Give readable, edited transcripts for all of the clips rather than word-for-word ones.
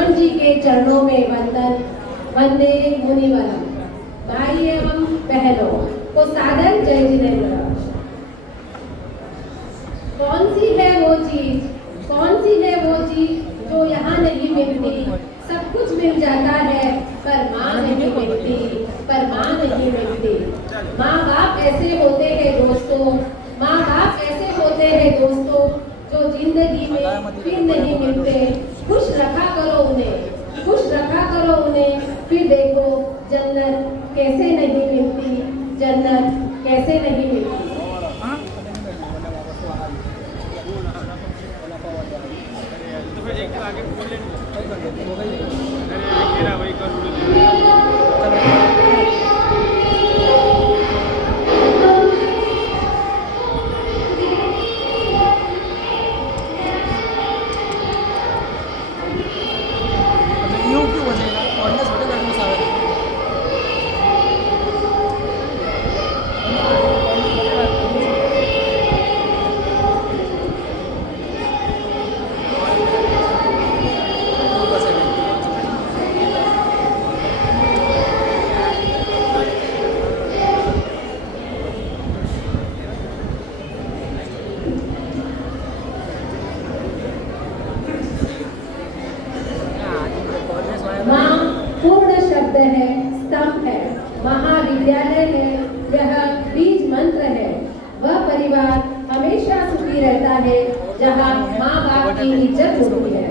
रमन जी के चरणों में वंदन। वंदे मुनिवरम। भाई एवं बहनों को सादर जय जिनेन्द्र। कौन सी है वो चीज, कौन सी है वो चीज जो यहाँ नहीं मिलती? सब कुछ मिल जाता है पर माँ नहीं मिलती, पर माँ नहीं मिलती। माँ बाप ऐसे होते हैं दोस्तों, माँ बाप ऐसे होते हैं दोस्तों जो जिंदगी में फिर नहीं मिलते। खुश रखा करो उन्हें, खुश रखा करो उन्हें, फिर देखो जन्नत कैसे नहीं मिलती, जन्नत कैसे नहीं मिलती। पूर्ण शब्द है, स्तंभ है, महाविद्यालय है, यह बीज मंत्र है। वह परिवार हमेशा सुखी रहता है जहाँ माँ बाप की इज्जत होती है।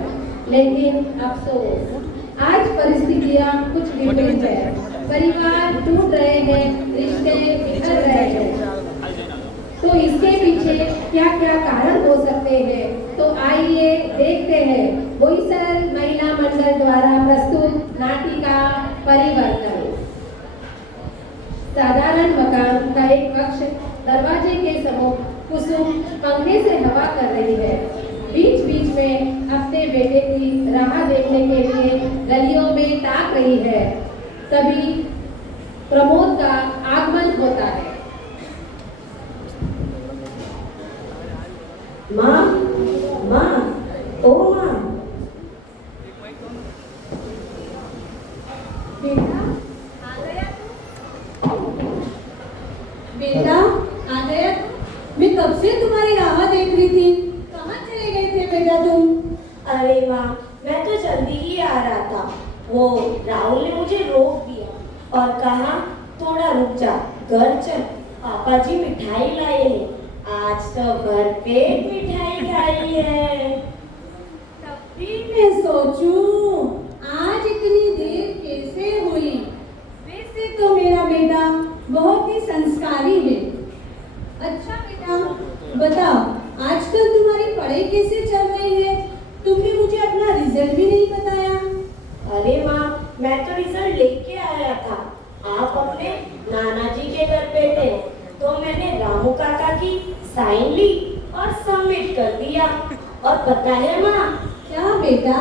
लेकिन अफसोस आज परिस्थितियाँ कुछ विपरीत है। परिवार टूट रहे हैं, रिश्ते बिखर रहे हैं। तो इसके पीछे क्या क्या कारण हो सकते हैं? तो आइए देखते हैं बोईसर महिला मंडल द्वारा प्रस्तुत नाटिका परिवर्तन। साधारण मकान का एक कक्ष दरवाजे के सम्मुख कुसुम पंखे से हवा कर रही है। बीच बीच में अपने बेटे की राह देखने के लिए गलियों में ताक रही है। तभी प्रमोद का आगमन होता है। माँ, माँ, ओ माँ। बेटा आ गया तू? बेटा आ गया? मैं कब से तुम्हारी राह देख रही थी। कहाँ चले गए थे बेटा तुम? अरे माँ, मैं तो जल्दी ही आ रहा था। वो राहुल ने मुझे रोक दिया और कहा थोड़ा रुक जा, घर चल, पापा जी मिठाई लाए हैं। आज तो भरपेट मिठाई खाई है। तब भी मैं सोचूं आज इतनी देर कैसे हुई। वैसे तो मेरा बेटा बहुत ही संस्कारी है। अच्छा बेटा बताओ, आजकल तुम्हारी पढ़ाई कैसे चल रही है? तुमने मुझे अपना रिजल्ट भी नहीं बताया। अरे माँ, मैं तो रिजल्ट लेके आया था। आप अपने नाना जी के घर पे थे तो मैंने रामू काका की साइन ली और सबमिट कर दिया। और पता है माँ क्या बेटा?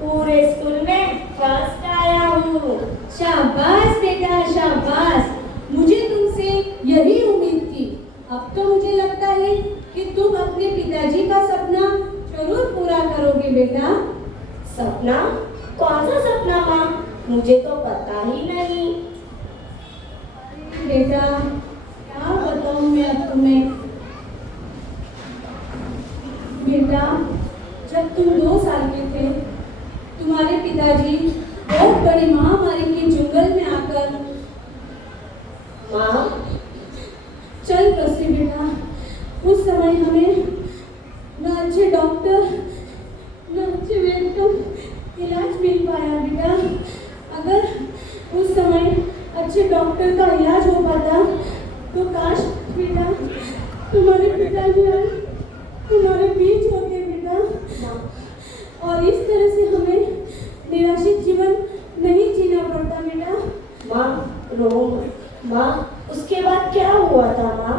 पूरे स्कूल में फर्स्ट आया हूँ। शाबाश बेटा शाबाश। मुझे तुमसे यही उम्मीद थी। अब तो मुझे लगता है कि तुम अपने पिताजी का सपना जरूर पूरा करोगे बेटा। सपना? कौन सा सपना माँ? मुझे तो पता ही नहीं। बेटा क्या बताऊं मैं अब तुम्हें। बेटा जब तुम 2 साल के थे, तुम्हारे पिताजी बहुत बड़ी महामारी के जंगल में आकर। माँ चल बसी बेटा, उस समय हमें न अच्छे डॉक्टर न अच्छे वैद्य का इलाज मिल पाया बेटा। अगर उस समय अच्छे डॉक्टर का इलाज हो पाता तो काश बेटा तुम्हारे पिताजी तुम्हारे बीच होते बेटा। और इस तरह से हमें निराशित जीवन नहीं जीना पड़ता बेटा। माँ रो माँ, उसके बाद क्या हुआ था माँ?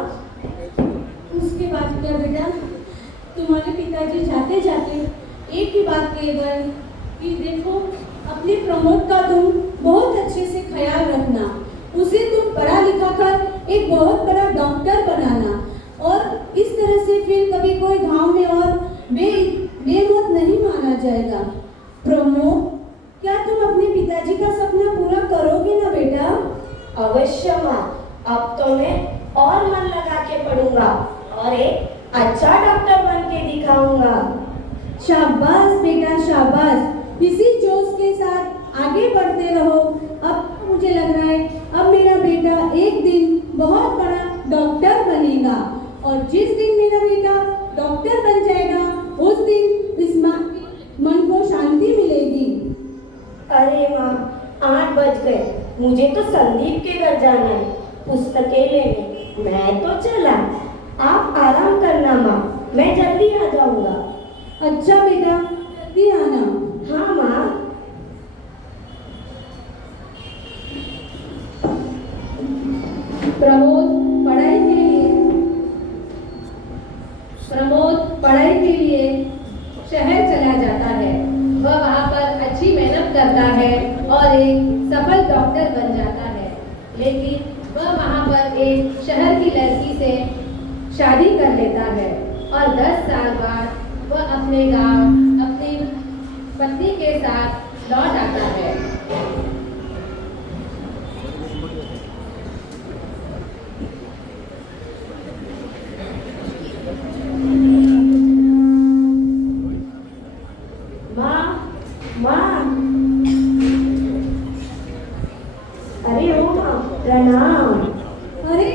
उसके बाद क्या बेटा, तुम्हारे पिताजी जाते जाते एक ही बात कह गए कि देखो अपने प्रमोद का तुम बहुत अच्छे से ख्याल रखना, उसे तुम पढ़ा लिखा कर एक बहुत बड़ा डॉक्टर बनाना, और इस तरह से फिर कभी कोई गांव में और बेमौत नहीं माना जाएगा। प्रमोद अब तो मैं और मन लगा के पढ़ूंगा और एक अच्छा डॉक्टर बन के दिखाऊंगा। शाबाश बेटा शाबाश, इसी जोश के साथ आगे बढ़ते रहो। अब तो मुझे लग रहा है अब मेरा बेटा एक दिन बहुत बड़ा डॉक्टर बनेगा, और जिस दिन मेरा बेटा डॉक्टर बन जाएगा उस दिन इस माँ के मन को शांति मिलेगी। अरे माँ, 8 बज गए, मुझे तो संदीप के घर जाना है पुस्तकें लेने। मैं तो चला, आप आराम करना माँ, मैं जल्दी आ जाऊंगा। अच्छा बेटा, जल्दी आना। हाँ माँ। प्रमोद पढ़ाई के लिए शहर चला जाता है। वह वहाँ पर अच्छी मेहनत करता है और एक सफल डॉक्टर बन जाता है। लेकिन वह वहाँ पर एक शहर की लड़की से शादी कर लेता है और 10 साल बाद वह अपने गांव अपनी पत्नी के साथ लौट आता है। अरे ओ माँ, प्रणाम। अरे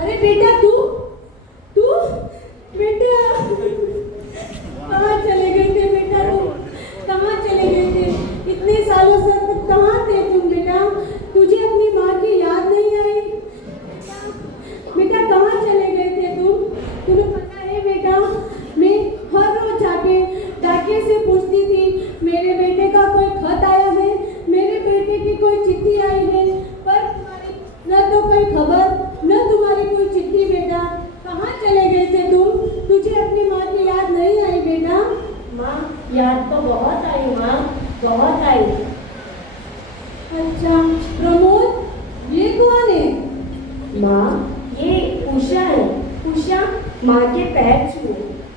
अरे बेटा, तू तू बेटा कहाँ चले गए थे बेटा? तुम कहाँ चले गए थे? इतने सालों से कहाँ थे तुम बेटा? तुझे अपनी माँ की याद नहीं आई बेटा? कहाँ चले गए थे तुम? तुम्हें पता है बेटा, मैं हर रोज जाके डाकिये से पूछती थी मेरे बेटे का कोई खत आया है, मेरे बेटे की कोई चिट्ठी आई है, पर तुम्हारी न तो कोई खबर न तुम्हारी कोई चिट्ठी बेटा। कहाँ चले गए थे तुम? तुझे अपनी माँ की याद नहीं आई बेटा? माँ, याद तो बहुत आई माँ, बहुत आई। अच्छा प्रमोद, ये कौन है? माँ, ये उषा है। उषा माँ के पैर छुए।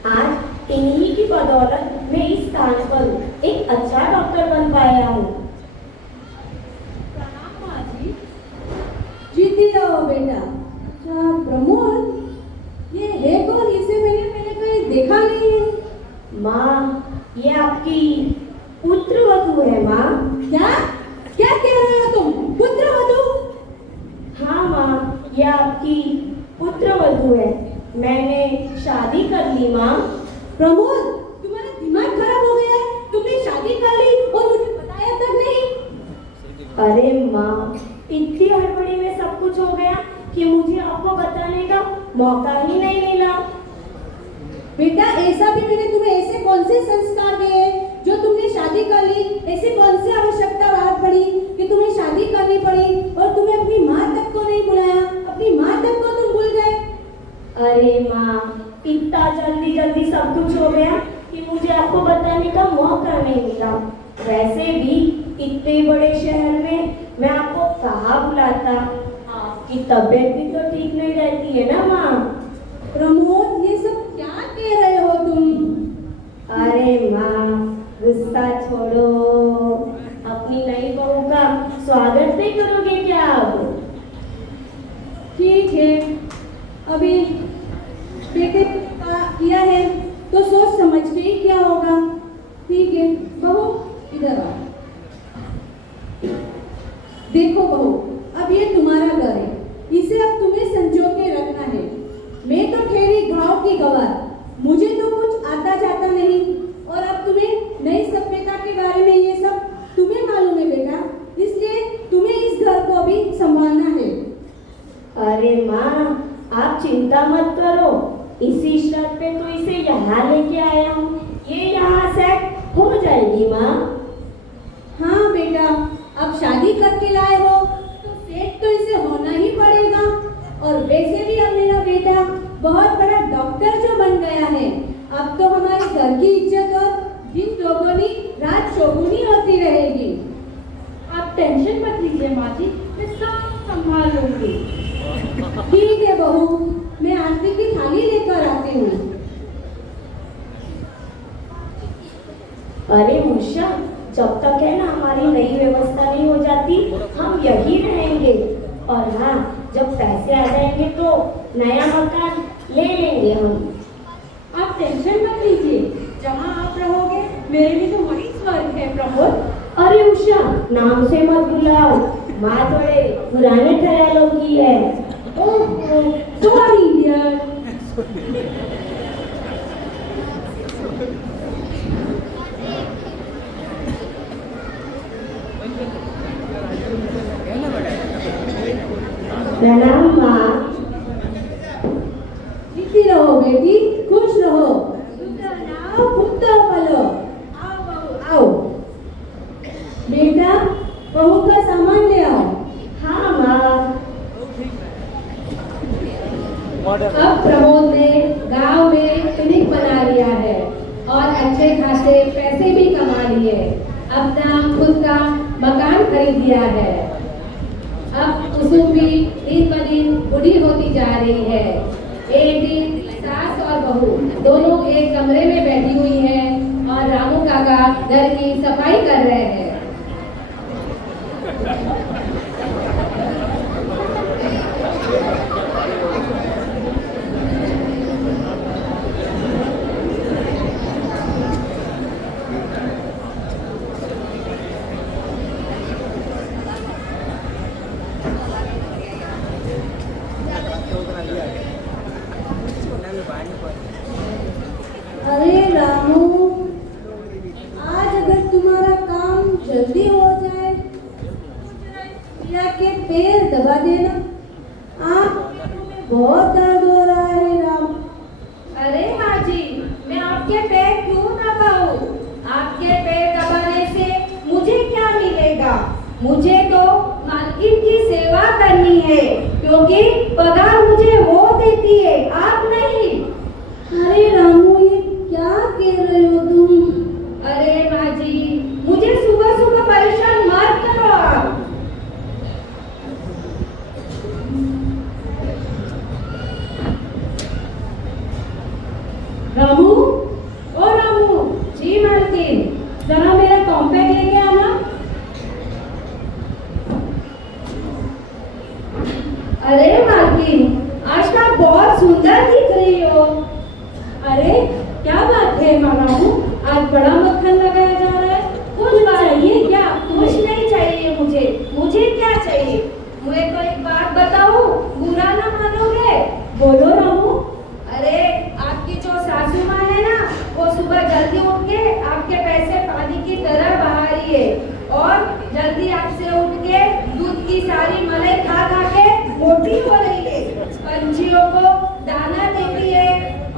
आज इन्हीं की बदौलत मैं इस स्थान पर हूँ, एक अच्छा डॉक्टर बन पाया हूँ। प्रणाम माँ जी। जीती रहो बेटा। अच्छा प्रमोद, ये है कौन? इसे मैंने पहले कहीं देखा नहीं है। माँ, ये आपकी पुत्र वधू है माँ। क्या क्या कह रहे हो तुम? पुत्र वधू? हाँ माँ, ये आपकी पुत्र वधू है। मैंने शादी कर ली माँ। प्रमोद, तुम्हारा दिमाग खराब हो गया है? तुमने शादी कर ली और मुझे बताया तक नहीं? अरे माँ, इतनी हड़बड़ी में सब कुछ हो गया कि मुझे आपको बताने का मौका ही नहीं मिला। बेटा, ऐसा भी मैंने तुम्हें ऐसे कौन से संस्कार दिए जो तुमने शादी कर ली? ऐसी कौन सी आवश्यकता बात पड़ी कि तुम्हें शादी करनी पड़ी और तुम्हें अपनी माँ तक को नहीं बुलाया? अपनी माँ तक को तुम भूल गए? अरे माँ, इतना जल्दी जल्दी सब कुछ हो गया कि मुझे आपको बताने का मौका नहीं मिला। वैसे भी इतने बड़े शहर में मैं आपको कहाँ बुलाता? आपकी तबीयत भी तो ठीक नहीं रहती है ना माँ। प्रमोद, ये सब क्या कह रहे हो तुम? अरे माँ, गुस्सा छोड़ो। अपनी नई बहू का स्वागत नहीं करोगे क्या आप? ठीक है, अभी बेटे का किया है तो सोच समझ के ही क्या होगा। ठीक है बहू, इधर आओ। देखो बहू, अब ये तुम्हारा घर है, इसे अब तुम्हें संजो के रखना है। मैं तो ठहरी गांव की गवार, मुझे तो कुछ आता जाता नहीं, और अब तुम्हें नई सभ्यता के बारे में ये सब तुम्हें मालूम है बेटा, इसलिए तुम्हें इस घर को अभी संभालना है। अरे माँ, आप चिंता मत करो, इसी शर्त पे तो इसे यहाँ लेके आया हूँ, ये यहाँ सेट हो जाएगी माँ। हाँ बेटा, अब शादी करके लाए हो तो सेट तो इसे होना ही पड़ेगा, और वैसे भी अब मेरा बेटा बहुत बड़ा डॉक्टर जो बन गया है, अब तो हमारे घर की इज्जत और दिन दोगुनी रात चौगुनी होती रहेगी। आप टेंशन मत लीजिए माँ जी, मैं सब संभाल लूंगी। ठीक है बहू, मैं आरती की थाली लेकर आती हूँ। अरे उषा, जब तक है ना हमारी नई व्यवस्था नहीं हो जाती, हम यही रहेंगे। और हाँ, जब पैसे आ जाएंगे तो नया मकान ले लेंगे हम। आप टेंशन मत लीजिए, जहाँ आप रहोगे मेरे लिए तो वही स्वर्ग है प्रमोद। अरे उषा, नाम से मत बुलाओ, माँ थोड़े पुराने ख्यालों की है। Oh sorry dear. प्रणाम माँ। जीती रहो बेटी, खुश रहो, पुत्र पलो। आओ बहू आओ। बेटा बहू का सामान ले आओ। हाँ माँ। अब प्रमोद ने गांव में क्लिनिक बना लिया है और अच्छे खासे पैसे भी कमा लिए। अपना खुद का मकान खरीद लिया है। अब कुसुम भी दिन ब दिन बूढ़ी होती जा रही है। एक दिन सास और बहू दोनों एक कमरे में बैठी हुई हैं और रामू काका घर की सफाई कर रहे हैं। अरे रामू, आज अगर तुम्हारा काम जल्दी हो जाए प्रिया के पैर दबा देना। में बहुत दर्द हो रहा है राम। अरे माँ जी, मैं आपके पैर क्यों दबाऊं? आपके पैर दबाने से मुझे क्या मिलेगा? मुझे तो मालकिन की सेवा करनी है, क्योंकि पगार मुझे वो देती है, आप नहीं। अरे रामू, ये क्या कह रहे हो तुम? अरे माँ जी, मुझे सुबह सुबह परेशान मत करो आप। रामू, ओ रामू। जी मालकिन। जरा मेरा कॉम्पैक्ट लेके आना। अरे मालकिन, आज तो आप बहुत सुंदर दिख रही हो। अरे क्या बात है रामू, आज बड़ा मक्खन लगाया जा रहा है। कुछ चाहिए क्या कुछ तुम्हें? नहीं चाहिए मुझे। मुझे क्या चाहिए? मैं तो एक बात बताऊं, बुरा ना मानोगे? बोलो रामू। अरे आपकी जो सासू माँ है ना, वो सुबह जल्दी उठ के आपके पैसे पानी की तरह बहा रही है और जल्दी आपसे उठ के दूध की सारी मलाई खा खा के मोटी हो रही है। पंछियों को दाना देती है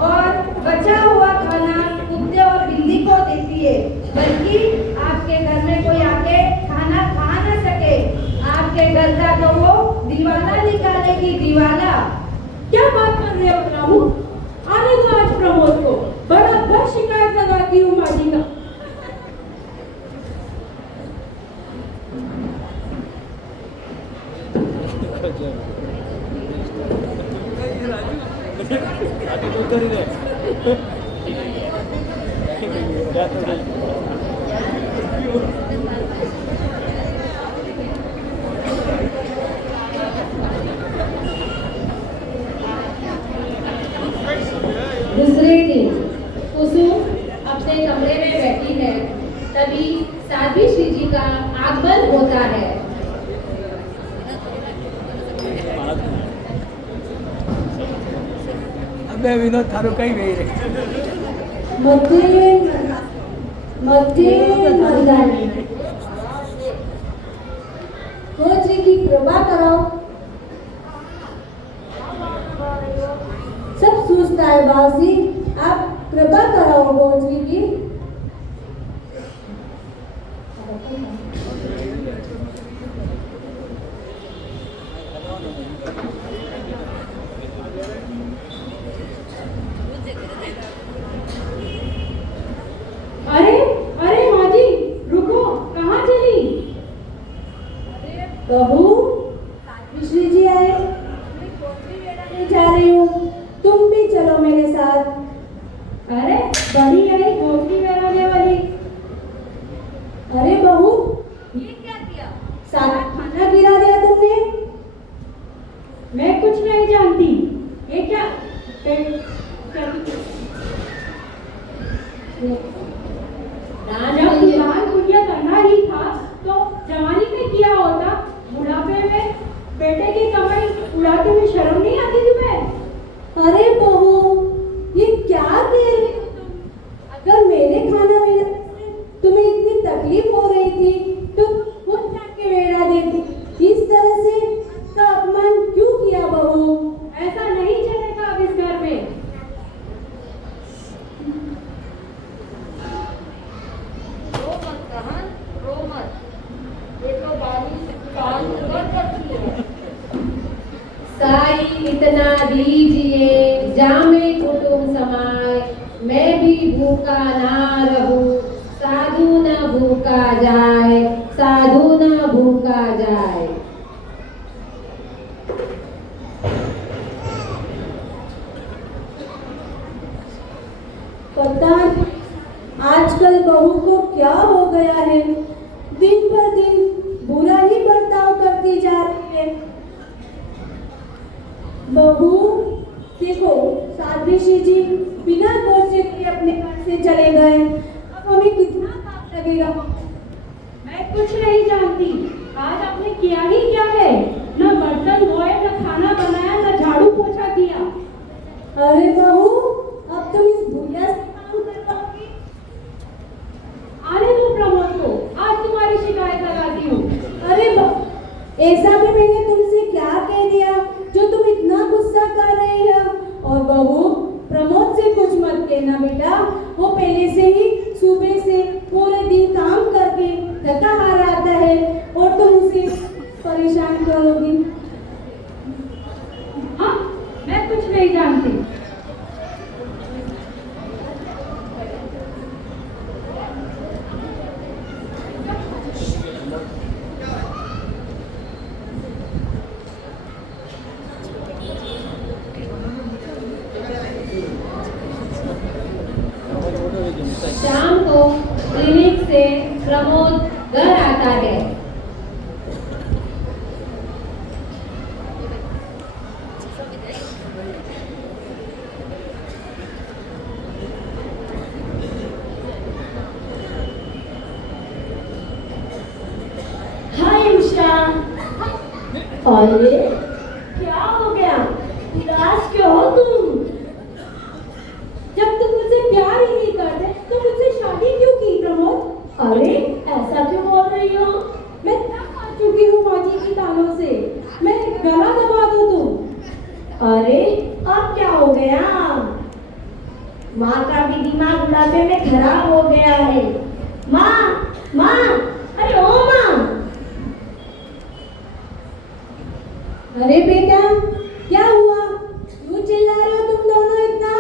और बचा हुआ खाना कुत्ते और बिल्ली को देती है, बल्कि आपके घर में कोई आके खाना खा ना सके। आपके घर का तो वो दीवाना निकालेगी, दीवाना। क्या बात कर रहे हो रामू? आने दो आज प्रमोद को, बड़ा बड़ शिकायत लगाती हूँ माँ जी का। दूसरे दिन कुसुम अपने कमरे में बैठी है, तभी साध्वी श्री जी का आगमन होता है। अबे विनोद थारू कहीं गई रे। मध्य मर्दानी कोच की कृपा करो। सब सोचता है बासी, आप कृपा करो कोच की। अरे अरे माँ जी, रुको, कहाँ चली? बहू, मिश्री जी आए, मैं कोचरी बेड़ा जा रही हूँ, तुम भी चलो मेरे साथ। अरे बड़ी आई कोचरी बनाने वाली। अरे बहू, ये क्या किया? सारा खाना गिरा दिया तुमने। मैं कुछ नहीं जानती। ये क्या जब दान पुण्य करना ही था तो जवानी में किया होता, बुढ़ापे में बेटे की कमाई उड़ाते में शर्म नहीं आती तुम्हें? अरे बहू, ये क्या कह रही हो तुम? अगर मेरे खाना में तुम्हें इतनी तकलीफ हो रही थी तो खुद जाके वेड़ा देती। इस तरह से का अपमान क्यों किया बहू? ऐसा नहीं चलेगा अब इस घर में। साई इतना दीजिए जामे कुटुम समाए, मैं भी भूखा ना रहूं, साधु न भूखा जाए, साधु न भूखा जाए। पता नहीं आजकल बहू को क्या हो गया है, दिन पर दिन बुरा ही बर्ताव करती जा रही है। बहू देखो, सादृशी जी बिना कोचे के अपने घर से चले गए। अब हमें कितना पाप लगेगा? मैं कुछ नहीं जानती। आज आपने किया ही क्या है? न बर्तन धोए, न खाना बनाया, न झाड़ू पोछा किया। अरे बहू, अब तुम इस भूया से काम करवाओगी? आने दो प्रमोद को, आज तुम्हारी शिकायत लगाती हूँ। अरे बहू, ऐसा भी मैंने तुमसे क्या कह दिया जो तुम इतना गुस्सा कर रही हो? और बहू, प्रमोद से कुछ मत कहना बेटा, वो पहले से ही सुबह से पूरे दिन काम करके थका हारा आता है और तुम उसे परेशान करोगी। हाँ, मैं कुछ नहीं जानती। शाम को क्लिनिक से प्रमोद घर आता है। हाय उषा। अरे क्या हो गया? उदास क्यों हो तुम? जब तुम मुझसे प्यार ही नहीं करते तो मुझसे शादी क्यों की प्रमोद? अरे ऐसा क्यों बोल रही हो? मैं तंग आ चुकी हूँ माँ जी की तानों से। मैं गला दबा दूँ तुम? अरे अब क्या हो गया? माँ का भी दिमाग बुढ़ापे में खराब हो गया है। माँ, माँ, अरे ओ माँ। अरे बेटा, क्या हुआ? क्यों चिल्ला रहे हो तुम दोनों इतना?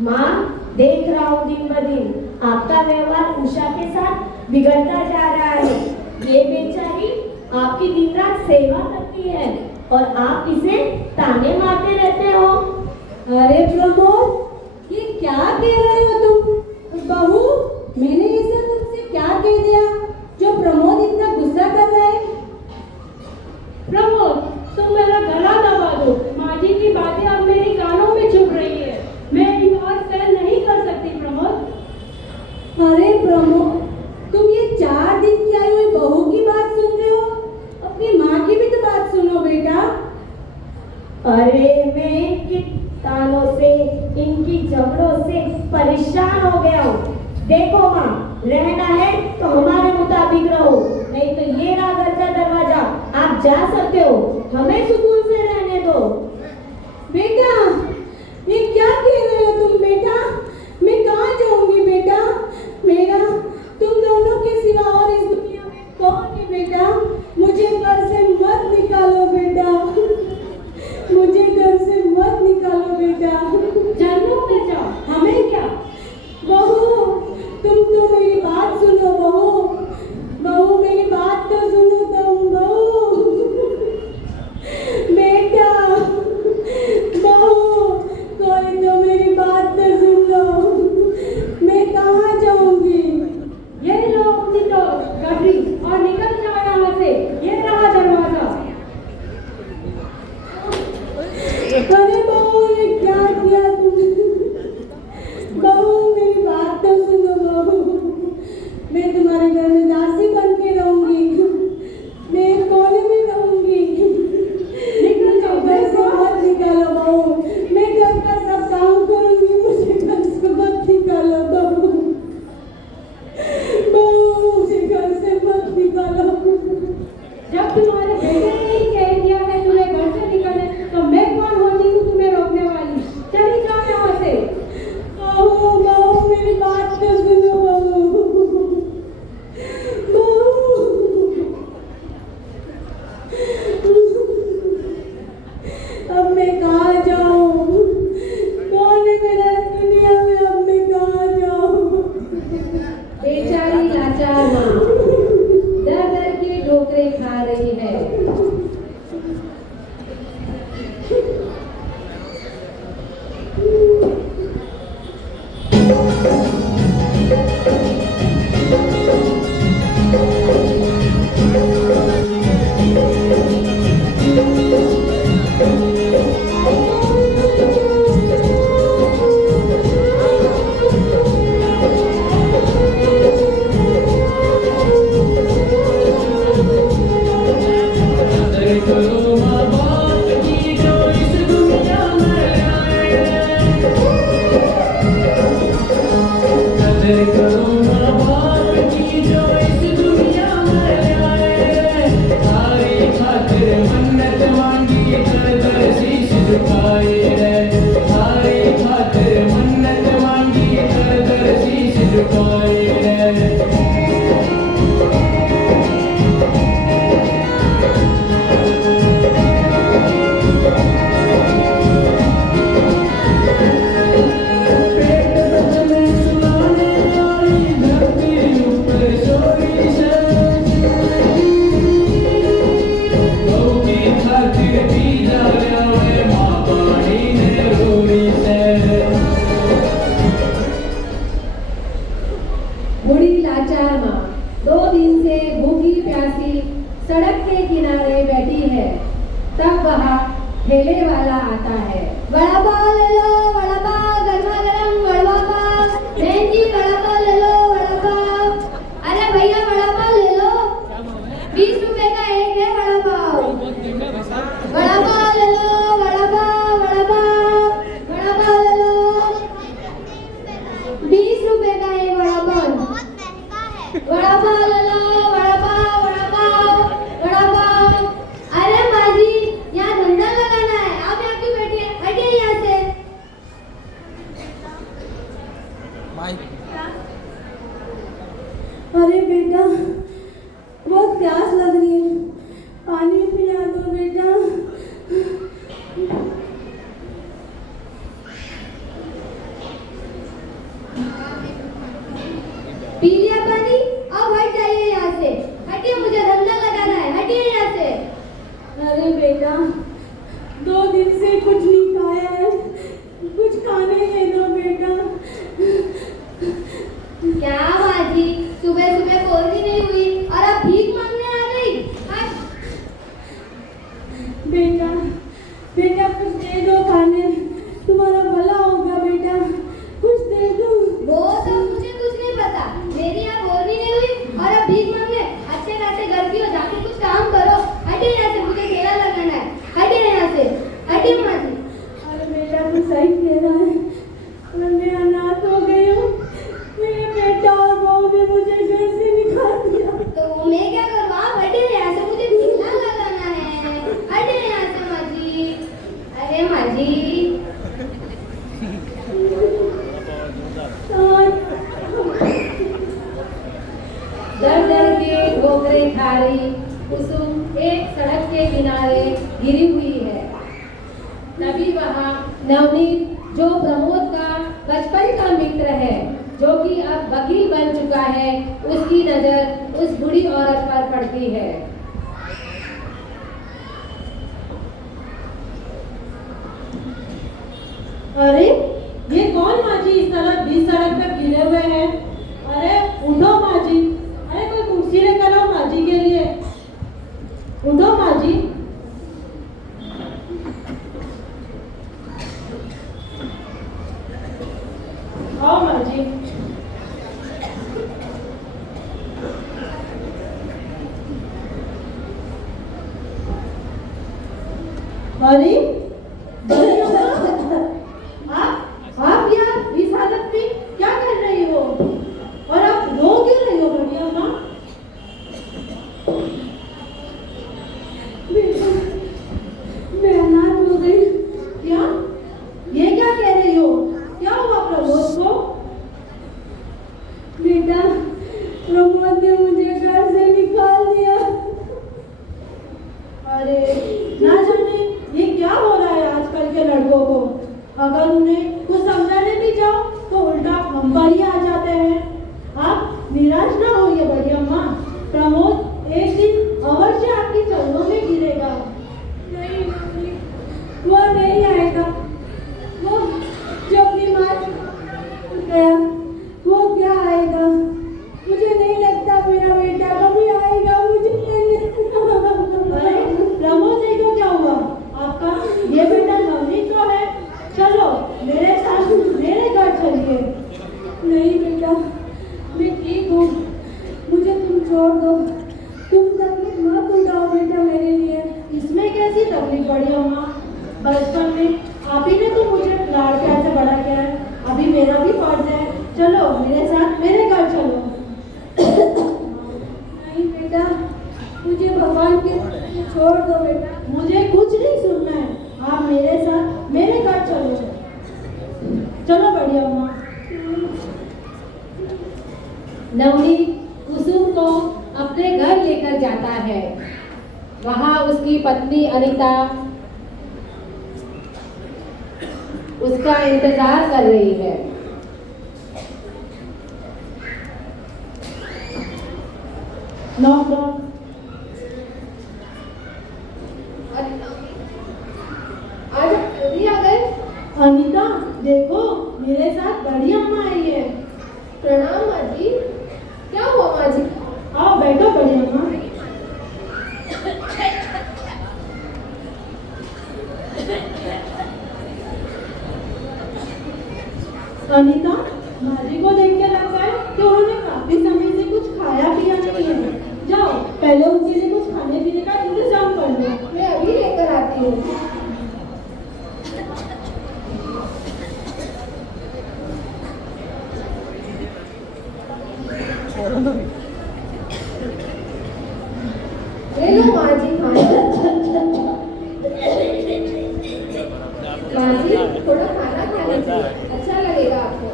माँ, देख रहा हूँ दिन ब दिन आपका व्यवहार उषा के साथ बिगड़ता जा रहा है। ये बेचारी आपकी दिन रात सेवा करती है और आप इसे ताने मारते रहते हो। अरे प्रमोद, ये क्या कह रहे हो तुम? बहू, मैंने ऐसा तुमसे क्या कह दिया जो प्रमोद इतना गुस्सा कर रहा है? प्रमोद, तुम मेरा गला दबा दो। माँ जी की बातें अब मेरी कानों में चुभ रही है। मैं इन और सहन नहीं कर सकती प्रमोद। अरे प्रमोद, तुम ये 4 दिन की आई हुई बहू की बात सुन रहे हो? अपनी माँ की भी तो बात सुनो बेटा। अरे मैं इनकी तानों से, इनकी झगड़ों से परेशान हो गया हूँ। देखो माँ, रहना है तो हमारे मुताबिक रहो, नहीं तो ये रहा घर का दरवाजा, आप जा सकते हो। हमें सुकून से रहने दो। बेटा, ये क्या कह रहे हो तुम बेटा? मैं कहाँ जाऊंगी बेटा? मेरा तुम दोनों के सिवा और इस दुनिया में कौन है बेटा? मुझे घर से मत निकालो बेटा। मुझे घर से मत निकालो बेटा। जन्नत में जाओ, हमें क्या? बहू, तुम तो मेरी बात सुनो बहू। बहू, मेरी बात तो सुनो तुम बहू। मैं तुम्हारे घर में दासी बन के रहूंगी, मैं कोने में रहूंगी। निकल जाओ घर से, मत निकालो बहू, मैं घर का सब काम करूंगी, मुझे घर से मत निकालो बहू, मुझे घर से मत निकालो। जब तुम्हारे बेटे ने ही कह दिया है तुम्हें घर से निकलने, तो मैं कौन होती हूँ तुम्हें रोकने वाली? चली जाओ यहाँ से। बहू बहू मेरी बात तो सुनो बहू, अब मैं कहाँ जाऊँ? कौन है मेरा इस दुनिया में? अब मैं कहाँ जाऊँ? बेचारी लाचार माँ दर दर के ठोकरें खा रही है। बूढ़ी लाचार माँ 2 दिन से भूखी प्यासी सड़क के किनारे बैठी है। तब वहाँ ठेले वाला आता है। वड़ा पाव ले लो, वड़ा पाव, गर्मा गर्म वड़ा पाव। बहन जी वड़ा पाव ले लो, वड़ा पाव। अरे भैया वड़ा पाव ले लो, 20 रुपए का एक है वड़ा पाव। वड़ा पाव ले लो, वड़ा पाव, वड़ा पाव, वड़ा पाव ले लो, 20 रुपए का एक वड़ा पाव। वड़ा पाव ले लो, वड़ा पाव, वड़ा पाव, वड़ा पाव। अरे माँ जी यहाँ धंधा लगाना है, आप यहाँ क्यों बैठे हैं? हटिए यहाँ से। अरे बेटा, बहुत प्यास लग रही है, पानी पिला दो बेटा। पी लिया पानी? अब हट जाइए यहाँ से। हटिए, मुझे धंधा लगाना है, हटिए यहाँ से। अरे बेटा, 2 दिन से कुछ नहीं खाया है, कुछ खाने दे दो बेटा। क्या माँ जी, सुबह सुबह बोलती नहीं हुई और अब भीख मांगने आ गई? हट। बेटा बेटा कुछ दे दो खाने, तुम्हारा भला होगा बेटा, कुछ दे दो। वो सब मुझे कुछ नहीं पता, मेरी यहाँ बोलनी नहीं हुई और अब भीख मांगने। अच्छे खासे घर की हो, जाके कुछ काम करो। हटिए यहाँ से, मुझे ठेला लगाना है। हटिए यहाँ से, हटिए माँ जी। अरे बेटा तू सही कह रहा है, मैं अनाथ हो गई हूँ, मेरे बेटा और बहू ने मुझे घर से निकाल दिया। तो मैं क्या करूँ? आप हटिए यहाँ से, मुझे ठेला लगाना है। हटिए यहाँ से माँ जी। अरे माँ जी, दर दर के ठोकरें खा रही कुसुम एक सड़क के किनारे गिरी हुई है। तभी वहाँ नवनीत, जो प्रमोद का बचपन का मित्र है, जो कि अब वकील बन चुका है, उसकी नजर उस बूढ़ी औरत पर पड़ती है। अरे ये कौन माँ जी इस तरह बीच सड़क पर गिरे हुए हैं? अरे उठो माँ जी, अरे कोई कुर्सी लेकर आओ माँ जी के लिए, उठो माँ जी। आओ माँ जी। अरे बड़ी अम्मा, आप यहाँ इस हालत में क्या कर रही हो और आप रो क्यों रही हो बड़ी अम्मा? बेटा, मैं अनाथ हो गई। क्या? ये क्या कह रही हो? क्या हुआ प्रमोद को? बेटा, प्रमोद ने मुझे घर से निकाल दिया। अरे ना जाने ये क्या हो रहा है आजकल के लड़कों को। अगर उन्हें कुछ समझाने भी जाओ तो उल्टा हम पर ही आ जाते हैं। आप निराश ना होइए बड़ी अम्मा, प्रमोद एक दिन अवश्य आपकी चरणों में गिरेगा। नहीं मम्मी, वो नहीं आएगा। वो जो अपनी माँ गया, वो क्या आएगा? मुझे नहीं लगता मेरा बेटा कभी आएगा। मुझे प्रमोद जी को क्या हुआ? आपका ये बेटा नवनीत तो है। चलो मेरे साथ मेरे घर चलिए। नहीं बेटा, मैं ठीक हूँ, मुझे तुम छोड़ दो। तुम तकलीफ मत उठाओ बेटा मेरे लिए। इसमें कैसी तकलीफ बड़ी अम्मा? बचपन में आप ही ने तो मुझे लाड़ प्यार से बड़ा किया है, अभी मेरा भी फर्ज है। चलो मेरे साथ मेरे घर चलो। नहीं बेटा, मुझे भगवान के छोड़ दो बेटा। मुझे कुछ नहीं सुनना है, आप मेरे साथ मेरे घर चलो। चलो बड़ी अम्मा। नवनीत कुसुम को अपने घर लेकर जाता है। वहाँ उसकी पत्नी अनीता उसका इंतजार कर रही है। Knock knock. आज जल्दी आ गए। अनीता देखो, मेरे साथ बड़ी अम्मा आई है। प्रणाम माँ जी। क्या हुआ माँ जी? आओ बैठो बड़ी अम्मा। अनीता, माँ जी को देख के लगता है कि उन्होंने काफी समय से कुछ खाया पिया नहीं है। जाओ पहले उनके लिए कुछ खाने पीने का इंतजाम कर लो। मैं अभी लेकर आती हूँ। ले लो माँ जी खाना। माँ जी थोड़ा खाना खा लीजिए, अच्छा लगेगा आपको।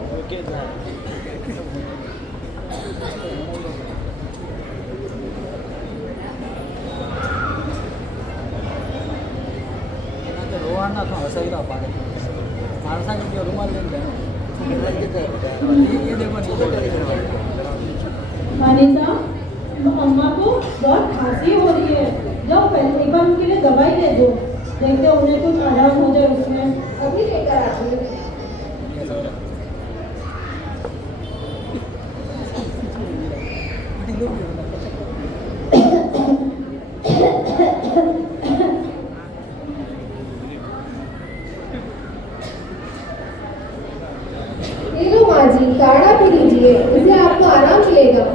रोवाना तो हंसाईला पारे माणसाने जो रुमाल लेंगे ये देखो अनीता, अम्मा को बहुत खांसी हो रही है। जाओ पहले एक बार उनके लिए दवाई दे दो, देखते उन्हें कुछ आराम हो जाए उसमें। अभी लेकर आती हूँ। ले लो माँ जी, काढ़ा पी लीजिए, इससे आपको आराम मिलेगा।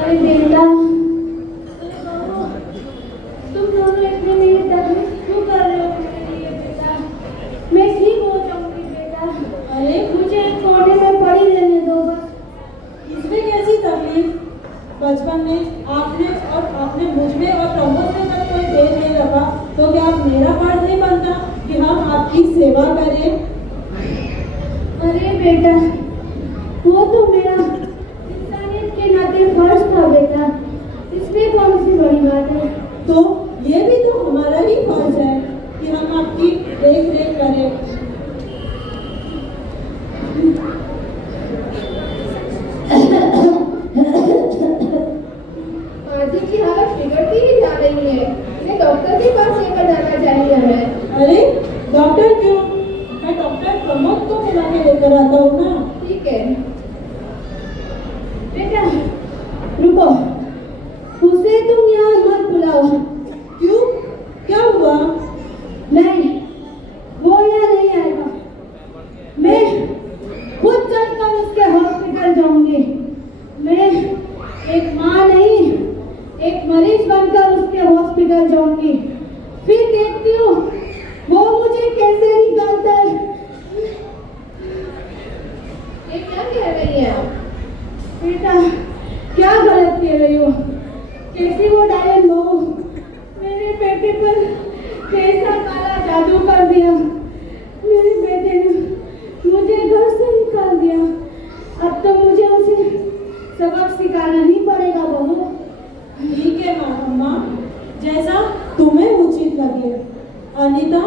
अरे बेटा, तुम दोनों इतनी मेरी तकलीफ क्यों कर रहे हो मेरे लिए बेटा? मैं ठीक हो जाऊंगी बेटा। अरे मुझे एक कोने में पड़ी रहने दो बस। इसमें कैसी तकलीफ? बचपन में आपने मुझ में और प्रमोद में तक कोई देर नहीं रखा, तो क्या आप मेरा फर्ज नहीं बनता कि हम आपकी सेवा करें? अरे बेटा, वो तो मेरा इंसानियत के नाते फर्ज था बेटा, इसमें कौन सी बड़ी बात है? तो ये भी तो हमारा ही फर्ज है कि हम आपकी देख रेख करें। माँ जी की हालत बिगड़ती ही जा रही है, इन्हें डॉक्टर के पास लेकर जाना चाहिए हमें। अरे डॉक्टर क्यों? मैं डॉक्टर प्रमोद को बुला के लेकर आता हूँ ना। ठीक है। बेटा रुको, उसे तुम यहाँ मत बुलाओ। क्यों? क्या हुआ? नहीं, नहीं, एक मरीज बनकर उसके हॉस्पिटल जाऊंगी। फिर देखती हूँ वो मुझे कैसे निकालता है। ये क्या कह रही है आप? बेटा, क्या गलत कह रही हो? कैसी वो डायन बहू मेरे बेटे पर कैसा काला जादू कर दिया। मेरे बेटे ने मुझे घर से निकाल दिया। अब तो मुझे उसे सबक सिखाना ही पड़ेगा बहू। ठीक है अम्मा, जैसा तुम्हें उचित लगे। अनीता,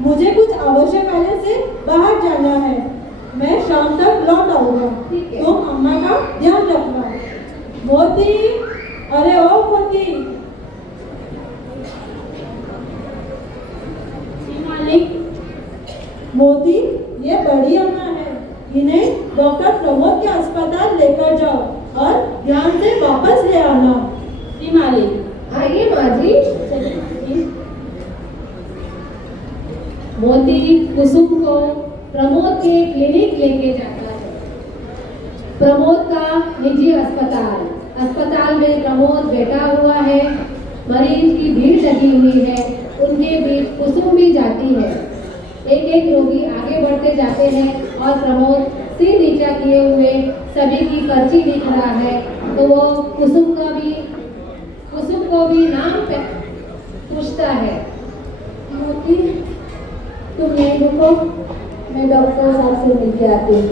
मुझे कुछ आवश्यक कार्य से बाहर जाना है। मैं शाम तक लौट आऊंगा। ठीक है। तुम अम्मा का ध्यान रखना। मोती, अरे ओ मोती। मालिक, मोती, ये बड़ी अम्मा है। इन्हें डॉक्टर प्रमोद के अस्पताल लेकर जाओ और ध्यान से वापस ले आना। जी मालिक। आइए माँ जी। चलिए। मोती कुसुम को प्रमोद के क्लिनिक लेके जाता है। प्रमोद का निजी अस्पताल में प्रमोद बैठा हुआ है। मरीज की भीड़ लगी हुई है। उनके बीच कुसुम भी जाती है। एक एक रोगी आगे बढ़ते जाते हैं और प्रमोद सिर नीचा किए हुए सभी की पर्ची लिख रहा है। तो वो कुसुम को भी नाम पूछता है। मोती, तुम यहीं रुको, मैं डॉक्टर साहब से मिलके आती हूँ।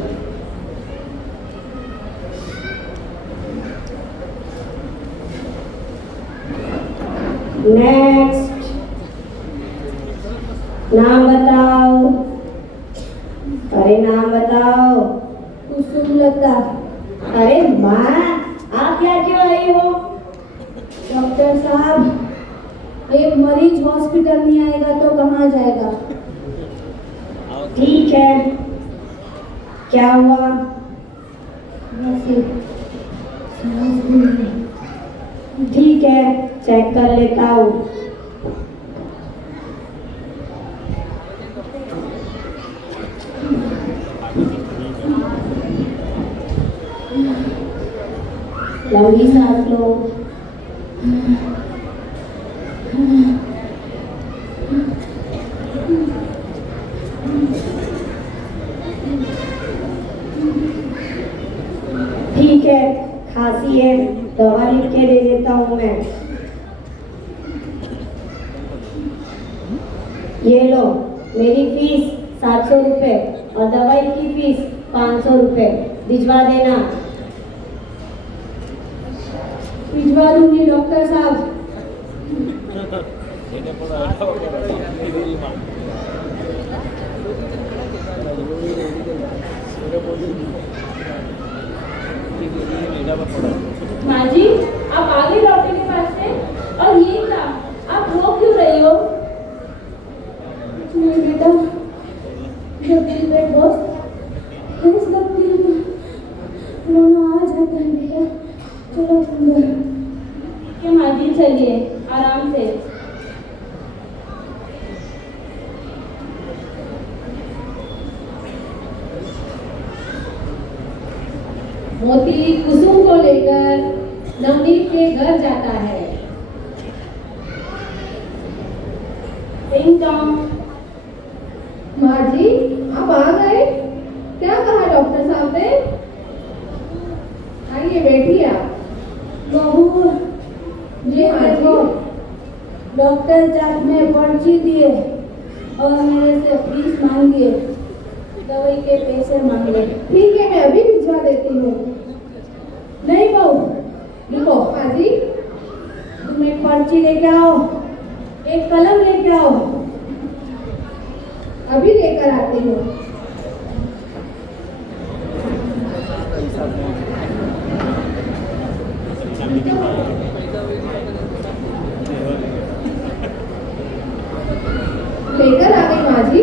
नेक्स्ट, नाम बताओ। अरे नाम बताओ। कुसुमलता। अरे माँ, आप यहाँ क्यों आई हो? डॉक्टर साहब, एक मरीज हॉस्पिटल नहीं आएगा तो कहाँ जाएगा? ठीक है, क्या हुआ? ठीक है, चेक कर लेता हूँ। लंबी सांस लो। ठीक है, खांसी है, दवा लिख के दे देता हूँ मैं। ये लो, मेरी फीस 700 रुपये और दवाई की फीस 500 रुपये। भिजवा देना। भिजवा दूंगी डॉक्टर साहब। माँ जी, आप आ गए डॉक्टर के पास से? और ये क्या, आप रो क्यों रही हो? नहीं बेटा, जब दिल पे बहुत ठेस लगती है तो रोना आ जाता है बेटा। चलो अंदर। ठीक है माँ जी, चलिए आराम से। मोती कुसुम को लेकर नवनीत के घर जाता है। टिंग टोंग। माँ जी, आप आ गए? क्या कहा डॉक्टर साहब ने? आइए बैठिए आप। बहू, ये देखो, डॉक्टर साहब ने पर्ची दिए और मेरे से फीस मांगी है, दवाई के पैसे मांगे। ठीक है, मैं अभी भिजवा देती हूँ। नहीं बहू, लिखो माँ जी। तुम एक पर्ची लेके आओ, एक कलम लेके आओ। अभी लेकर आती हूँ। लेकर आ गई माँ जी।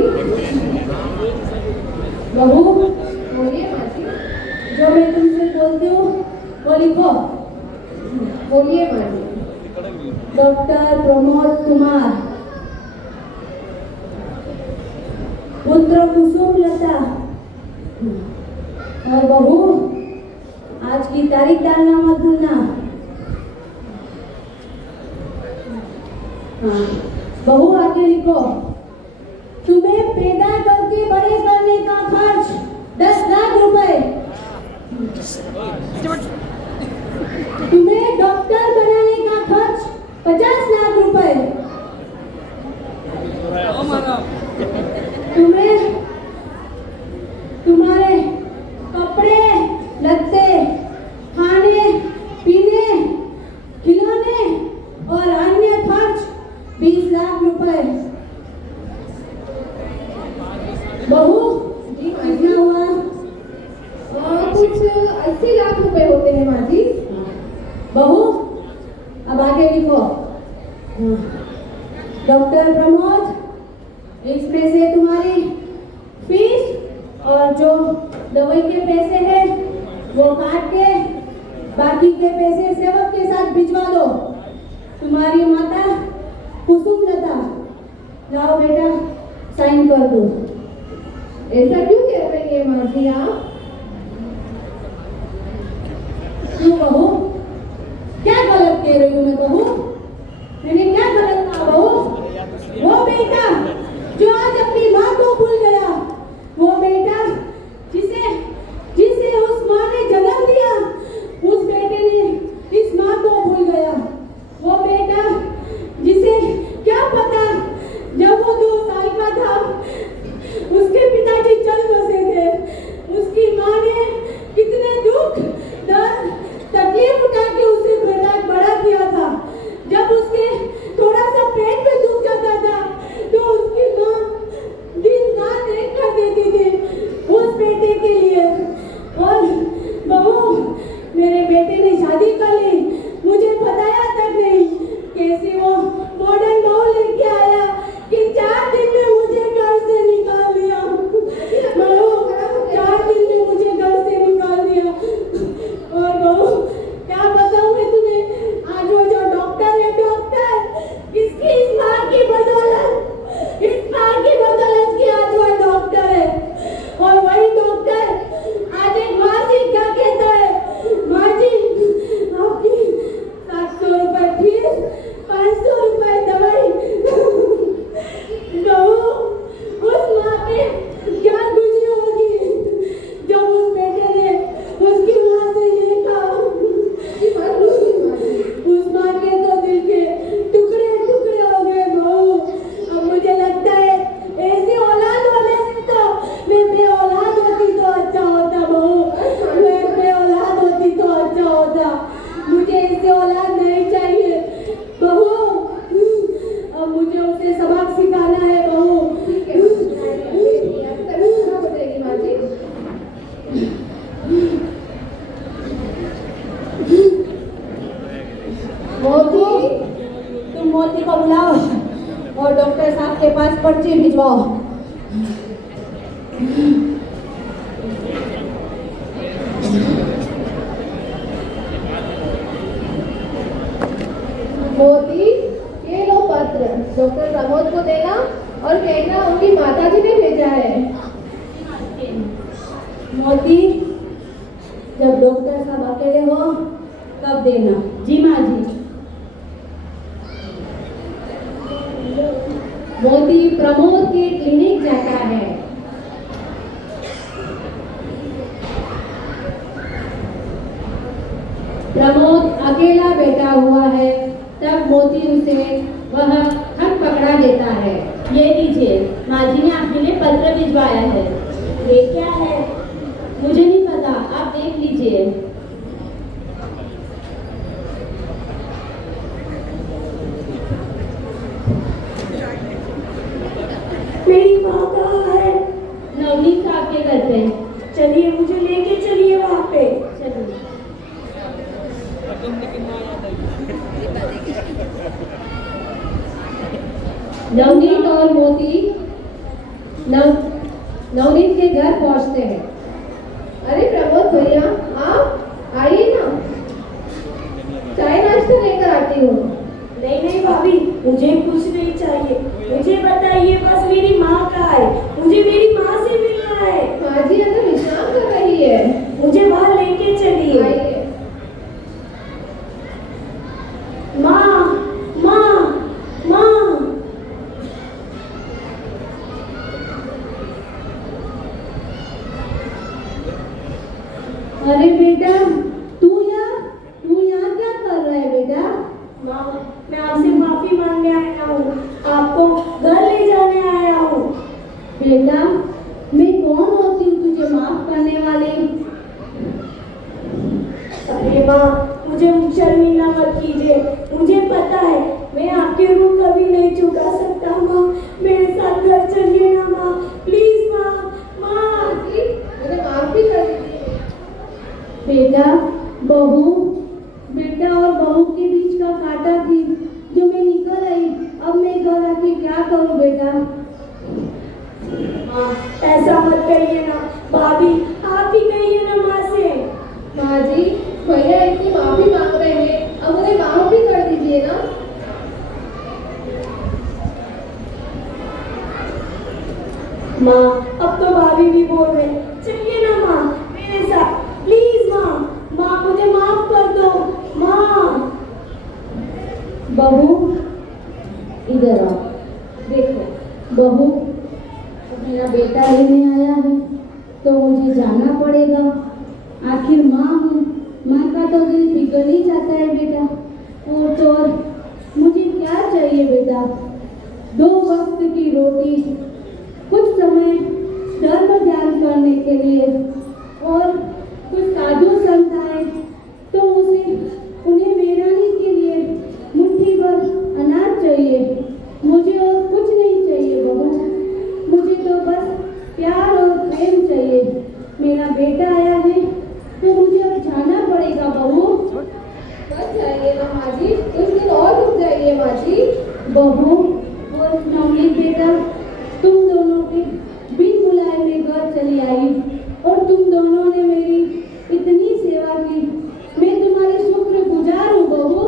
बहू, बोलिए माँ जी। जो मैं तुमसे बोलती हूँ वो लिखो। बोलिए माँ जी। डॉक्टर प्रमोद कुमार, पुत्र कुसुमलता। और बहू, आज की तारीख डालना मत भूलना। हाँ, बहू आगे लिखो। तुम्हें पैदा करके बड़े करने का खर्च 10 लाख रुपए। तुम्हें डॉक्टर बनाने का खर्च 50 लाख रुपए। तुम्हें तुम्हारे कपड़े लत्ते, खाने पीने, खिलौने और अन्य खर्च 20 लाख रुपए। बहू कितना हुआ? कुछ 80 लाख रुपए होते हैं माँ जी। बहू अब आगे लिखो। डॉक्टर प्रमोद, इसमें से तुम्हारी फीस और जो दवाई के पैसे हैं वो काट के बाकी के पैसे सेवक के साथ भिजवा दो। तुम्हारी माता कुसुम लता, जाओ बेटा साइन कर दो। ऐसा क्यों कह रही है माँ जी आप? क्यों बहू? क्या गलत कह रही हूँ मैं बहू? मैंने क्या गलत कहा बहू? वो बेटा जो आज अपनी माँ को भूल गया, वो बेटा जिसे जिसे उस माँ ने जन्म दिया, उस बेटे ने इस माँ को भूल गया। वो बेटा जिसे क्या पता जब वो 2 साल का था उसके पिताजी चल बसे थे। उसकी माँ ने कितने दुख दर्द तकलीफ उठा के उसे बड़ा किया था। जब उसके थोड़ा सा पेट में दुख जाता था तो उसकी माँ दिन रात एक कर देती थी उस बेटे के लिए। और बहू, मेरे बेटे ने शादी कर ली, मुझे बताया तक नहीं। कैसे वो मॉडर्न बहू लेके आया कि 4 दिन में मुझे घर से निकाल दिया। बहू, 4 दिन में मुझे घर से निकाल दिया। और बहू क्या बताऊं मैं तुम्हें, आज वो जो डॉक्टर है, डॉक्टर इसकी इस माँ की बदौलत की आज वो डॉक्टर है। और वही डॉक्टर आज एक माँ से क्या कहता है, माँ जी आपकी 700 रुपए फीस, 500 रुपए दवाई। बहू, उस माँ पे क्या गुजरी होगी जब उस बेटे ने उसकी माँ से ये कहा। उस माँ के तो दिल के टुकड़े टुकड़े हो गए बहू। अब मुझे लगता है ऐसी औलाद होने से तो मैं बेऔलाद होती तो अच्छा होता बहू। मैं बेऔलाद होती तो अच्छा होता। मुझे ऐसी औलाद नहीं चाहिए बहू। अब मुझे उसे सबक सिखाना है बहू। ठीक है आपकी तबीयत खराब हो जाएगी माँ जी। मोती, तुम मोती को बुलाओ और डॉक्टर साहब के पास पर्ची भिजवाओ। मोती, ये लो पत्र, डॉक्टर प्रमोद को देना और कहना उनकी माताजी ने भेजा है। मोती, जब डॉक्टर साहब अकेले हो तब देना। जी माँ जी। मोती प्रमोद के क्लिनिक जाता है। प्रमोद अकेला बैठा हुआ है, तब मोती उसे वह खत पकड़ा देता है। ये लीजिए, माँ जी ने आपके लिए पत्र भिजवाया है। ये क्या है? मुझे नहीं पता, आप देख लीजिए। मेरी माँ कहाँ है? नवनीत साहब के घर पे। चलिए मुझे लेके चलिए वहाँ पे। चलिए। नवनीत और मोती नवनीत के घर पहुंचते हैं। अरे प्रमोद भैया, आप आइए ना, चाय नाश्ता लेकर आती हूँ। नहीं नहीं भाभी, मुझे कुछ नहीं चाहिए। मुझे बताइए बस मेरी माँ कहाँ है? मुझे मेरी माँ से मिलना है। माँ जी अंदर विश्राम कर रही है। मुझे वहाँ लेके चलिए। आइए। माँ, माँ, माँ। नहीं चुका सकता माँ, मेरे साथ घर चलिए ना माँ, प्लीज माँ। माँ जी मुझे माफ भी कर दीजिए। बेटा, बेटा और बहू के बीच का कांटा थी जो मैं निकल आई। अब मैं घर आके क्या करूं बेटा? माँ ऐसा मत कहिए ना, भाभी आप ही कहिए ना माँ से। माँ जी भैया इतनी माफी मांग रहे हैं, अब उन्हें माफ भी कर दीजिए ना। माँ अब तो भाभी भी बोल रहे, चलिए ना माँ मेरे साथ, प्लीज माँ। माँ मुझे माफ कर दो माँ। बहू इधर आओ। देखो बहू, मेरा बेटा लेने आया है तो मुझे जाना पड़ेगा। आखिर माँ हूँ, माँ का तो दिल पिघल ही जाता है बेटा। और तो और मुझे क्या चाहिए बेटा? 2 वक्त की रोटी, कुछ समय धर्म ध्यान करने के लिए, और कुछ साधु संत आए तो उन्हें मेराने के लिए मुट्ठी भर अनाज चाहिए। मुझे और कुछ नहीं चाहिए बहू, मुझे तो बस प्यार और प्रेम चाहिए। मेरा बेटा आया है तो मुझे अब जाना पड़ेगा बहू। बस जाइए ना माँ जी, कुछ दिन और रुक जाइए माँ जी। बहू और नवनीत बेटा, तुम दोनों के बिन बुलाए मैं घर चली आई और तुम दोनों ने मेरी इतनी सेवा की। मैं तुम्हारी शुक्रगुजार हूँ बहू।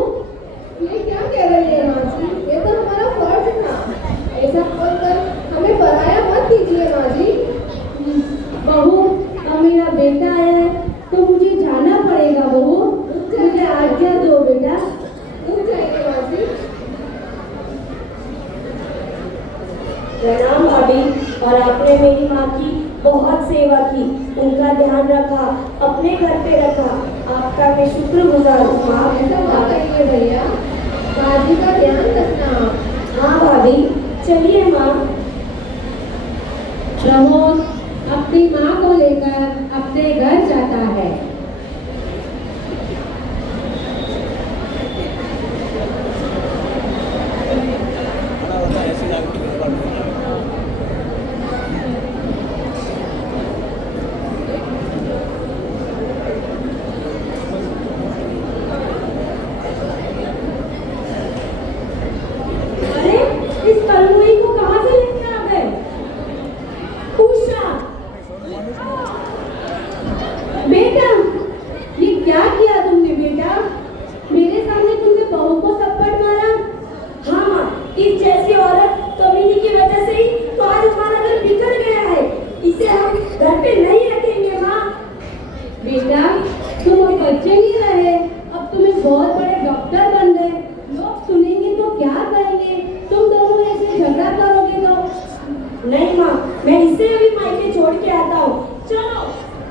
ये क्या कह रही है माँ जी? ये तो हमारा फर्ज था। ऐसा बोलकर हमें पराया मत कीजिए माँ जी। बहू अब मेरा बेटा आया है तो मुझे जाना पड़ेगा बहू। मुझे आज्ञा दो बेटा। रुक जाइए माँ जी। प्रणाम भाभी, और आपने मेरी माँ की बहुत सेवा की, उनका ध्यान रखा, अपने घर पे रखा, आपका मैं शुक्रगुजार हूँ माँ। ऐसा मत कहिए भैया, माँ जी का ध्यान रखना आप। हाँ भाभी चलिए माँ। प्रमोद अपनी माँ को लेकर अपने घर जाता है। अरे इस कलमुई को कहाँ से लेके आ गए? उषा बेटा, ये क्या किया तुमने बेटा? मेरे सामने तुमने बहू को थप्पड़ मारा। हाँ माँ, इस जैसी औरत कमीनी की वजह से ही तो आज हमारा घर बिगड़ गया है। इसे हम घर पे नहीं रखेंगे माँ। बेटा तुम अब बच्चे नहीं रहे, अब तुम एक बहुत बड़े डॉक्टर बन गए। लोग सुनेंगे तो क्या कहेंगे? तुम दोनों ऐसे झगड़ा करोगे तो? नहीं माँ, मैं इसे अभी मायके छोड़ के आता हूँ। चलो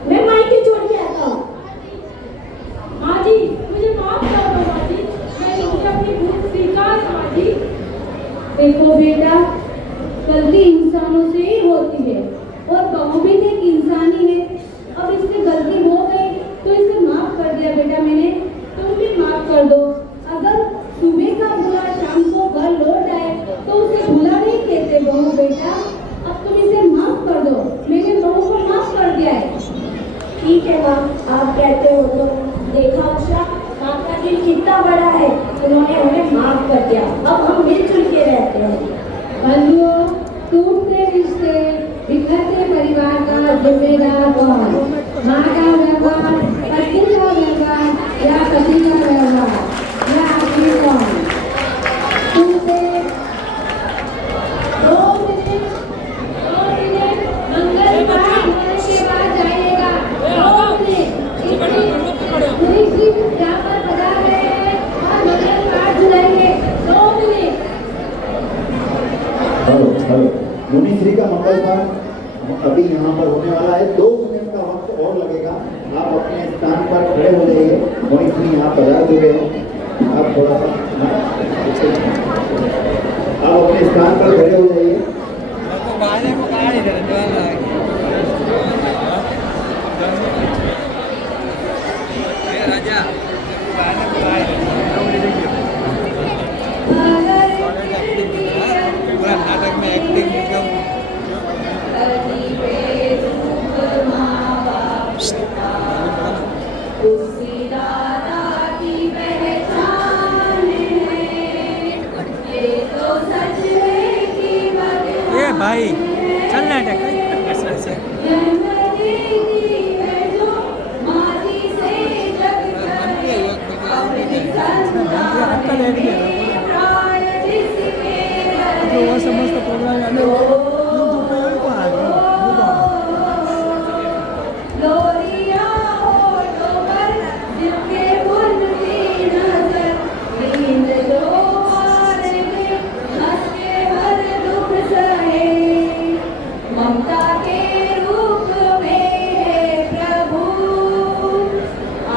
मैं मायके छोड़ के आता हूँ। माँ जी मुझे माफ कर दो माँ जी, मैंने मुझे अपनी भूल स्वीकार है माँ जी। देखो बेटा, गलती इंसानों से ही होती है और बहू भी एक इंसान ही है। अब इससे गलती हो गई तो इसे माफ कर दिया बेटा मैंने, तुम भी माफ कर दो। अगर सुबह का बुरा शाम को घर लौट आए तो उसे भूला नहीं कहते बहू बेटा। अब तुम इसे माफ कर दो, मैंने बहू को माफ कर दिया है। ठीक है माँ, आप कहते हो तो। देखा उषा, माँ का दिल कितना बड़ा है, उन्होंने हमें माफ कर दिया। अब हम मिलजुल के रहते हैं। बंधुओं, टूटते रिश्ते, बिखरते परिवार का जिम्मेदार कौन? माँ का व्यवहार, पत्नी का व्यवहार या पति का व्यवहार, या आखिर कौन? टूटे 2 मिनट मंगल पाठ होने के बाद जाइएगा। 2 मिनट पुलिस जी यहाँ पर पधार रहे हैं और मंगल पाठ बुलाएंगे। 2 मिनट। हेलो, मुनिश्री का मंगल पाठ अभी यहाँ पर होने वाला है। 2 मिनट का वक्त और लगेगा। आप अपने स्थान पर खड़े हो जाइए। मुनिश्री यहाँ पधार चुके हैं। आप थोड़ा सा आप अपने स्थान पर खड़े हो जाइए। अगर भाई चलना है ऐसे ऐसे वो समस्त प्रोग्राम ममता के रूप में है प्रभु,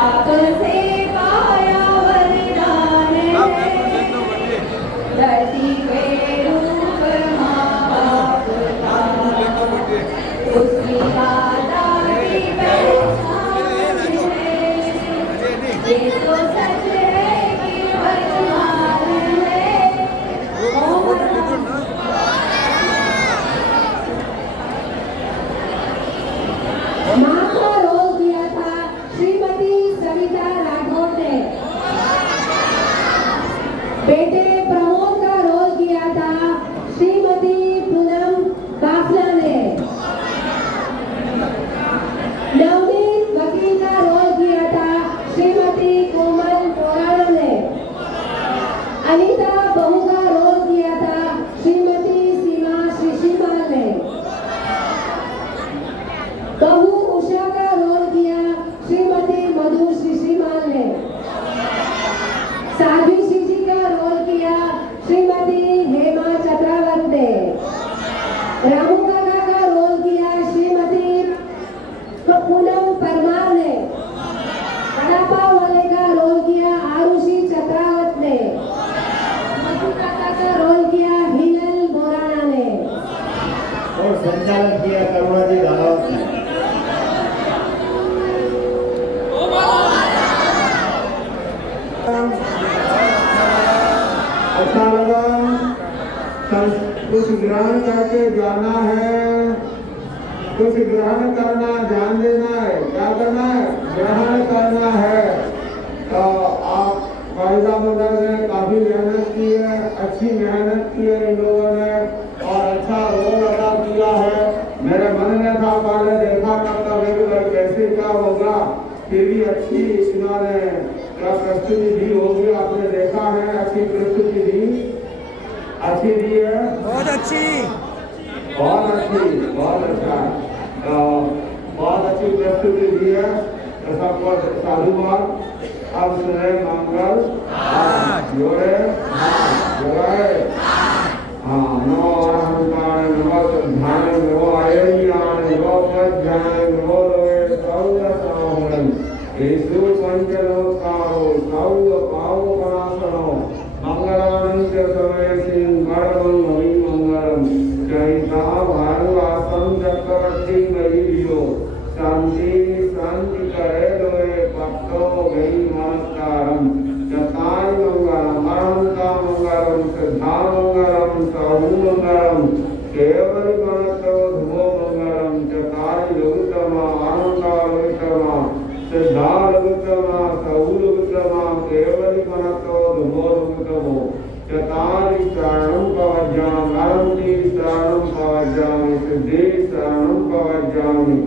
आपसे पाया वरदान है। धरती पे रूप माँ बाप का, उसकी माता की पहचान है। ये तो सच है कि वर्तमान है। माँ का रोल दिया था श्रीमती सविता राठौर ने, बेटे प्रमोद का रोल किया था श्रीमती पूनम बाफला ने, नवनीत वकील का रोल किया था श्रीमती कोमल मोराना ने, अनीता बहू का रोल किया था श्रीमती सीमा शिशिमाल ने, बहू उषा का रोल किया श्रीमती मधु शिशिमाल ने, साध्वी शिशी का रोल किया श्रीमती हेमा चक्रावर्त ने, रामू काका का रोल किया श्रीमती पूनम परमार ने, कड़ापा वाले का रोल किया आरुषि चक्रावर्त ने, मधु काका का रोल किया हिनल मोराना ने और संचालन किया करुणा जी दालावत ने। अच्छा लगा, कुछ ग्रहण करके जाना है, कुछ ग्रहण करना, ध्यान देना है, क्या करना है, ग्रहण करना है। तो आप वाहिदा मंडल ने काफी मेहनत की है, अच्छी मेहनत की है इन लोगों ने और अच्छा रोल अदा किया है। मेरे मन में था पहले देखा करता कैसे क्या होगा, फिर भी अच्छी इन्होंने क्या प्रस्तुति दी होगी, आपने देखा है, अच्छी प्रस्तुति दी, अच्छी दी है, बहुत अच्छी, बहुत अच्छी, बहुत अच्छा, बहुत अच्छी प्रस्तुति दी है। तो सबको साधुवाद। अब सुने मंगल जोड़े जोड़े नमो अहंकार नमो ध्यान नमो आयर्यान नमो प्रज्ञान नमो लोके सौरसावरण येषु पंचलोकारो सौर पावो परासनो मंगलानंद समय सिंहर्वं नवी मंगलम जयता भानु आसम चक्रवर्ती महीलियो शांति शांति करे लोए भक्तो गई नमस्कारम जताय मंगलम अनंता मंगलम सिद्धा मंगलम साहु मंगलम केवल गणतो धुवो मंगलम जताय योगतमा आनंदा योगतमा सिद्धा योगतमा साहु योगतमा केवल गणतो धुवो योगतमो जताय शरणं पवज्जामि अरंति शरणं पवज्जामि सिद्धि शरणं पवज्जामि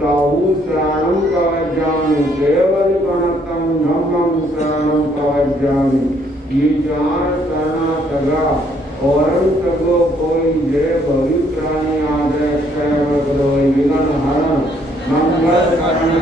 साहु शरणं पवज्जामि केवल गणतं धम्मं शरणं पवज्जामि। ये चार शरणा सगा और सगो कोई जय भवित्राणी आदय क्षय विघ्न हरण मंगल करण